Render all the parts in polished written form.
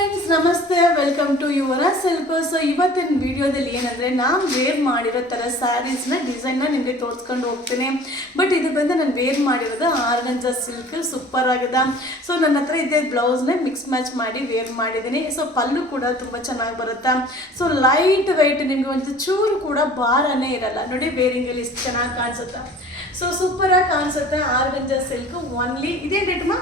Friends ನಮಸ್ತೆ, welcome to your silk. So ಇವತ್ತಿನ ವಿಡಿಯೋದಲ್ಲಿ ಏನಂದರೆ ನಾನು ವೇರ್ ಮಾಡಿರೋ ಥರ ಸ್ಯಾರೀಸ್ನ ಡಿಸೈನ್ನ ನಿಮಗೆ ತೋರಿಸ್ಕೊಂಡು ಹೋಗ್ತೀನಿ. ಬಟ್ ಇದು ಬಂದು ನಾನು ವೇರ್ ಮಾಡಿರೋದು ಆರ್ಗಂಜಾ ಸಿಲ್ಕ್, ಸೂಪರ್ ಆಗಿದೆ. ಸೊ ನನ್ನ ಹತ್ರ ಇದ್ದ ಬ್ಲೌಸ್ನ ಮಿಕ್ಸ್ ಮ್ಯಾಚ್ ಮಾಡಿ ವೇರ್ ಮಾಡಿದ್ದೀನಿ. ಸೊ ಪಲ್ಲು ಕೂಡ ತುಂಬ ಚೆನ್ನಾಗಿ ಬರುತ್ತೆ. ಸೊ ಲೈಟ್ ವೆಯ್ಟ್, ನಿಮಗೆ ಒಂದು ಚೂರು ಕೂಡ ಭಾರನೇ ಇರಲ್ಲ. ನೋಡಿ ವೇರಿಂಗಲ್ಲಿ ಇಷ್ಟು ಚೆನ್ನಾಗಿ ಕಾಣಿಸುತ್ತೆ. ಸೊ ಸೂಪರಾಗಿ ಕಾಣಿಸುತ್ತೆ. ಆರ್ಗಂಜಾ ಸಿಲ್ಕ್ ಓನ್ಲಿ ಇದೇ ರೇಟ್ಮಾ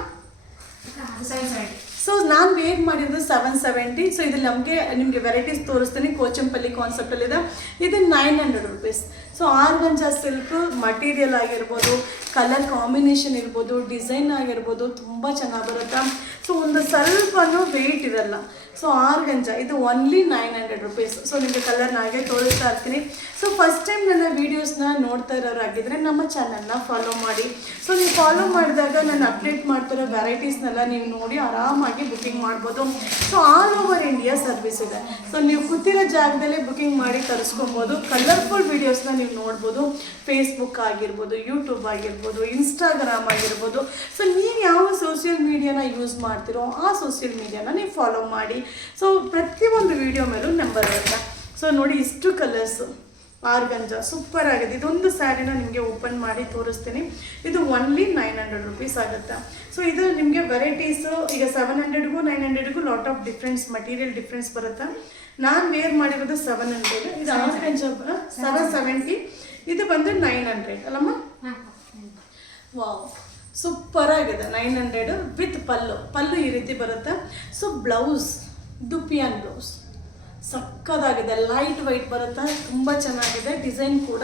770. ಸೊ ನಾನು ವೇರ್ ಮಾಡಿರೋದು 770. ಸೊ ಇದ್ರಲ್ಲಿ ನಿಮಗೆ ವೆರೈಟೀಸ್ ತೋರಿಸ್ತೀನಿ. ಕೋಚಂಪಲ್ಲಿ ಕಾನ್ಸೆಪ್ಟಲ್ಲಿದೆ. ಇದು 900 ರುಪೀಸ್. ಸೊ ಆರ್ಗಂಜಾ ಸಿಲ್ಕ್ ಮಟೀರಿಯಲ್ ಆಗಿರ್ಬೋದು, ಕಲರ್ ಕಾಂಬಿನೇಷನ್ ಇರ್ಬೋದು, ಡಿಸೈನ್ ಆಗಿರ್ಬೋದು ತುಂಬ ಚೆನ್ನಾಗಿ ಬರುತ್ತೆ. ಸೊ ಒಂದು ಸ್ವಲ್ಪನೂ ವೆಯ್ಟ್ ಇರಲ್ಲ. ಸೊ ಆರ್ಗಂಜಾ ಇದು ಓನ್ಲಿ 900 ರುಪೀಸ್. ಸೊ ನಿಮಗೆ ಕಲರ್ ನಾಗೆ ತೋರಿಸ್ತಾ ಇರ್ತೀನಿ. ಸೊ ಫಸ್ಟ್ ಟೈಮ್ ನನ್ನ ವೀಡಿಯೋಸ್ನ ನೋಡ್ತಾ ಇರೋರಾಗಿದ್ದರೆ ನಮ್ಮ ಚಾನಲ್ನ ಫಾಲೋ ಮಾಡಿ. ಸೊ ನೀವು ಫಾಲೋ ಮಾಡಿದಾಗ ನಾನು ಅಪ್ಡೇಟ್ ಮಾಡ್ತಿರೋ ವೆರೈಟೀಸ್ನೆಲ್ಲ ನೀವು ನೋಡಿ ಆರಾಮಾಗಿ ಬುಕ್ಕಿಂಗ್ ಮಾಡ್ಬೋದು. So all over India service ಇದೆ. ಸೊ ನೀವು ಕೂತಿರೋ ಜಾಗದಲ್ಲೇ ಬುಕ್ಕಿಂಗ್ ಮಾಡಿ ತರಿಸ್ಕೊಬೋದು. ಕಲರ್ಫುಲ್ ವೀಡಿಯೋಸ್ನ ನೀವು ನೋಡ್ಬೋದು. ಫೇಸ್ಬುಕ್ ಆಗಿರ್ಬೋದು, ಯೂಟ್ಯೂಬ್ ಆಗಿರ್ಬೋದು, ಇನ್ಸ್ಟಾಗ್ರಾಮ್ ಆಗಿರ್ಬೋದು. ಸೊ ನೀವು ಯಾವ ಸೋಷಿಯಲ್ ಮೀಡಿಯಾನ ಯೂಸ್ ಮಾಡ್ತಿರೋ ಆ ಸೋಷಿಯಲ್ ಮೀಡಿಯಾನ ನೀವು ಫಾಲೋ ಮಾಡಿ. ಸೊ ಪ್ರತಿಯೊಂದು ವಿಡಿಯೋ ಮೇಲೂ ನಂಬರ್ ಇರುತ್ತೆ. ಸೊ ನೋಡಿ ಇಷ್ಟು ಕಲರ್ಸು ಆರ್ಗಂಜಾ ಸೂಪರ್ ಆಗಿದೆ. ಇದೊಂದು ಸ್ಯಾರಿನ ನಿಮಗೆ ಓಪನ್ ಮಾಡಿ ತೋರಿಸ್ತೀನಿ. ಇದು ಓನ್ಲಿ 900 ರುಪೀಸ್ ಆಗುತ್ತೆ. ಸೊ ಇದು ನಿಮಗೆ ವೆರೈಟೀಸು ಈಗ 700ಗೂ 900ಗೂ lot of difference, material difference ಬರುತ್ತೆ. ನಾನು ವೇರ್ ಮಾಡಿರೋದು 700. ಇದು ಆರ್ಗಂಜಾ 770. ಇದು ಬಂದು 900 ಅಲ್ಲಮ್ಮ. ವಾವ್, ಸೂಪರ್ ಆಗಿದೆ. 900 ವಿತ್ ಪಲ್ಲು ಈ ರೀತಿ ಬರುತ್ತೆ. ಸೊ ಬ್ಲೌಸ್ ದುಪಿಯಾನ್ ಬ್ಲೌಸ್ ಸಕ್ಕದಾಗಿದೆ. ಲೈಟ್ ವೈಟ್ ಬರುತ್ತೆ, ತುಂಬ ಚೆನ್ನಾಗಿದೆ. ಡಿಸೈನ್ ಕೂಡ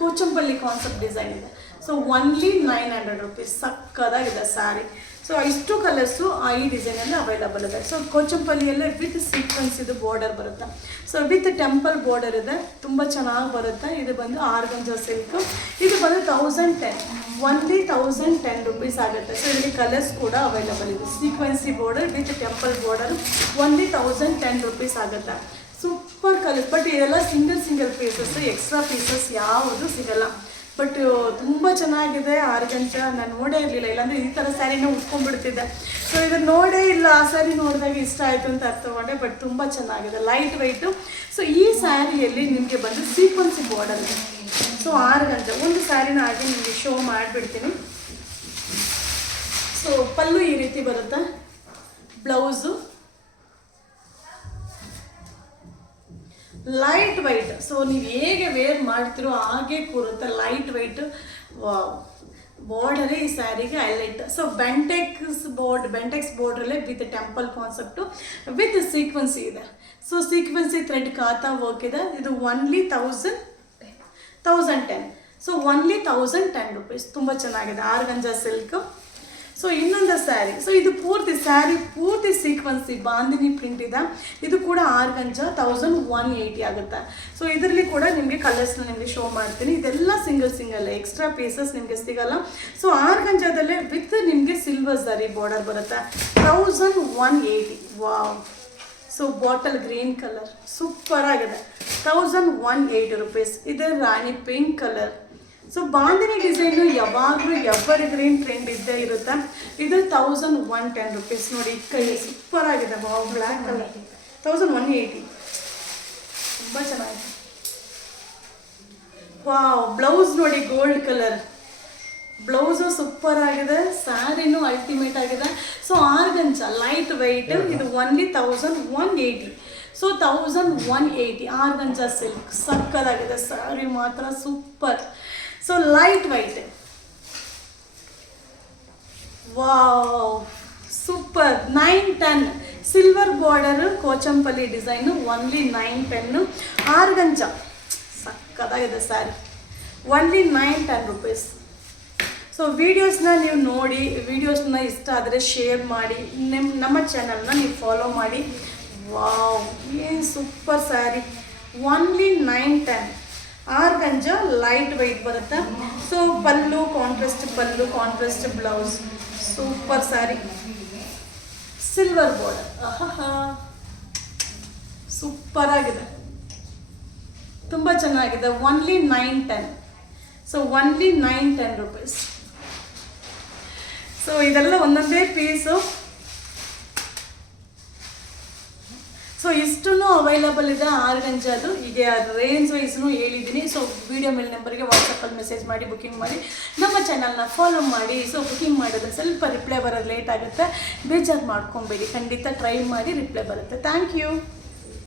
ಕೋಚಂಪಲ್ಲಿ ಕಾನ್ಸೆಪ್ಟ್ ಡಿಸೈನ್ ಇದೆ. So only 900 rupees. ಸಕ್ಕದಾಗಿದೆ ಸ್ಯಾರಿ. ಸೊ ಇಷ್ಟು ಕಲರ್ಸು ಈ ಡಿಸೈನಲ್ಲಿ ಅವೈಲಬಲ್ ಇದೆ. ಸೊ ಕೋಚಂಪಲ್ಲಿಯಲ್ಲೇ ವಿತ್ ಸೀಕ್ವೆನ್ಸ್ ಇದು ಬಾರ್ಡರ್ ಬರುತ್ತೆ. ಸೊ ವಿತ್ ಟೆಂಪಲ್ ಬಾರ್ಡರ್ ಇದೆ, ತುಂಬ ಚೆನ್ನಾಗಿ ಬರುತ್ತೆ. ಇದು ಬಂದು ಆರ್ಗಂಜಾ ಸಿಲ್ಕ್. ಇದು ಬಂದು 1010, ಓನ್ಲಿ 1010 ರುಪೀಸ್ ಆಗುತ್ತೆ. ಸೊ ಇದರಲ್ಲಿ ಕಲರ್ಸ್ ಕೂಡ ಅವೈಲಬಲ್ ಇದೆ. Sequence border with temple border only 1010 rupees ಆಗುತ್ತೆ. Super colour. ಬಟ್ ಇದೆಲ್ಲ ಸಿಂಗಲ್ ಪೀಸಸ್, ಎಕ್ಸ್ಟ್ರಾ ಪೀಸಸ್ ಯಾವುದು ಸಿಗಲ್ಲ. ಬಟ್ ತುಂಬ ಚೆನ್ನಾಗಿದೆ ಆರ್ಗಂಜಾ. ನಾನು ನೋಡೇ ಇರಲಿಲ್ಲ, ಇಲ್ಲಾಂದರೆ ಈ ಥರ ಸ್ಯಾರಿನ ಉಟ್ಕೊಂಡ್ಬಿಡ್ತಿದ್ದೆ. ಸೊ ಇದನ್ನು ನೋಡೇ ಇಲ್ಲ, ಆ ಸ್ಯಾರಿ ನೋಡಿದಾಗ ಇಷ್ಟ ಆಯಿತು ಅಂತ ಅರ್ಥಕೊಂಡೆ. ಬಟ್ ತುಂಬ ಚೆನ್ನಾಗಿದೆ, ಲೈಟ್ ವೆಯ್ಟು. ಸೊ ಈ ಸ್ಯಾರಿಯಲ್ಲಿ ನಿಮಗೆ ಬಂದು ಸೀಕ್ವೆನ್ಸಿ ಬಾರ್ಡರ್ ಇದೆ. ಸೊ ಆರ್ಗಂಜಾ ಒಂದು ಸ್ಯಾರಿನ ಹಾಗೆ ನಿಮಗೆ ಶೋ ಮಾಡಿಬಿಡ್ತೀನಿ. ಸೊ ಪಲ್ಲು ಈ ರೀತಿ ಬರುತ್ತೆ. Blouse light white. ಸೊ ನೀವು ಹೇಗೆ ವೇರ್ ಮಾಡ್ತಿರೋ ಹಾಗೆ ಕೂರುತ್ತೆ. ಲೈಟ್ ವೈಟ್ ಬಾರ್ಡರೇ ಈ ಸ್ಯಾರಿಗೆ ಹೈಲೈಟ್. ಸೊ ಬೆಂಟೆಕ್ಸ್ ಬಾರ್ಡ್ರಲ್ಲೇ with temple concept with sequence ಇದೆ. ಸೊ ಸೀಕ್ವೆನ್ಸಿ ಥ್ರೆಡ್ ಕಾತಾ ವರ್ಕ್ ಇದೆ. ಇದು ಓನ್ಲಿ 1010. So only 1010 rupees. ತುಂಬ ಚೆನ್ನಾಗಿದೆ ಆರ್ಗಂಜಾ ಸಿಲ್ಕ್. ಸೊ ಇನ್ನೊಂದು ಸ್ಯಾರಿ. ಸೊ ಇದು ಪೂರ್ತಿ ಸೀಕ್ವೆನ್ಸಿ ಬಾಂದಿನಿ ಪ್ರಿಂಟ್ ಇದೆ. ಇದು ಕೂಡ ಆರ್ಗಂಜಾ 1180 ಆಗುತ್ತೆ. ಸೊ ಇದರಲ್ಲಿ ಕೂಡ ನಿಮಗೆ ಕಲರ್ಸ್ನ ನಿಮಗೆ ಶೋ ಮಾಡ್ತೀನಿ. ಇದೆಲ್ಲ ಸಿಂಗಲ್ ಎಕ್ಸ್ಟ್ರಾ ಪೀಸಸ್ ನಿಮಗೆ ಸಿಗಲ್ಲ. ಸೊ ಆರ್ಗಂಜಾದಲ್ಲೇ ವಿತ್ ನಿಮಗೆ ಸಿಲ್ವರ್ ಝರಿ ಬಾರ್ಡರ್ ಬರುತ್ತೆ. 1180. Wow. So bottle green colour super ಆಗಿದೆ. 1180 ರುಪೀಸ್. ಇದು rani pink colour. So bandhani design ಯಾವಾಗಲೂ ಎವರ್ ಗ್ರೀನ್ ಟ್ರೆಂಡ್ ಇದ್ದೇ ಇರುತ್ತೆ. ಇದು 1110 ರುಪೀಸ್. ನೋಡಿ ಕೈ ಸೂಪರ್ ಆಗಿದೆ. Wow, black colour 1180. ತುಂಬ ಚೆನ್ನಾಗಿದೆ. ವಾವ್, ಬ್ಲೌಸ್ ನೋಡಿ ಗೋಲ್ಡ್ ಕಲರ್ ಬ್ಲೌಸು ಸೂಪರ್ ಆಗಿದೆ. ಸ್ಯಾರಿನೂ ಅಲ್ಟಿಮೇಟ್ ಆಗಿದೆ. So organza light weight. ಇದು only 1180. So 1180 organza silk. ಸಕ್ಕದಾಗಿದೆ sari ಮಾತ್ರ super. So light white. Wow, super. 910 silver border Pochampally design. Only 910 organza. ಸಕ್ಕದಾಗಿದೆ ಸ್ಯಾರಿ. Only 910 rupees. ಸೊ ವೀಡಿಯೋಸ್ನ ನೀವು ನೋಡಿ, ವೀಡಿಯೋಸ್ನ ಇಷ್ಟ ಆದರೆ ಶೇರ್ ಮಾಡಿ, ನಮ್ಮ ಚಾನಲ್ನ ನೀವು ಫಾಲೋ ಮಾಡಿ. ವಾವ್, ಏನು super sari. Only 910 organza light white ಬರುತ್ತೆ. So pallu contrast blouse. Super sari. Silver border. Super ಆಗಿದೆ, ತುಂಬ ಚೆನ್ನಾಗಿದೆ. Only 910. So only 910 rupees. So ಇದೆಲ್ಲ ಒಂದೊಂದೇ ಪೀಸು. ಅವೈಲಬಲ್ ಇದೆ ಆರ್ಗಂಜಾದು. ಈಗ ರೇಂಜ್ ವೈಸ್ನು ಹೇಳಿದ್ದೀನಿ. ಸೊ ವಿಡಿಯೋ ಮೇಲೆ ನಂಬರ್ಗೆ ವಾಟ್ಸಪ್ಪಲ್ಲಿ ಮೆಸೇಜ್ ಮಾಡಿ ಬುಕ್ಕಿಂಗ್ ಮಾಡಿ, ನಮ್ಮ ಚಾನಲ್ನ ಫಾಲೋ ಮಾಡಿ. ಸೊ ಬುಕ್ಕಿಂಗ್ ಮಾಡಿದ್ರೆ ಸ್ವಲ್ಪ ರಿಪ್ಲೈ ಬರೋದು ಲೇಟ್ ಆಗುತ್ತೆ, ಬೇಜಾರು ಮಾಡ್ಕೊಬೇಡಿ, ಖಂಡಿತ ಟ್ರೈ ಮಾಡಿ ರಿಪ್ಲೈ ಬರುತ್ತೆ. Thank you.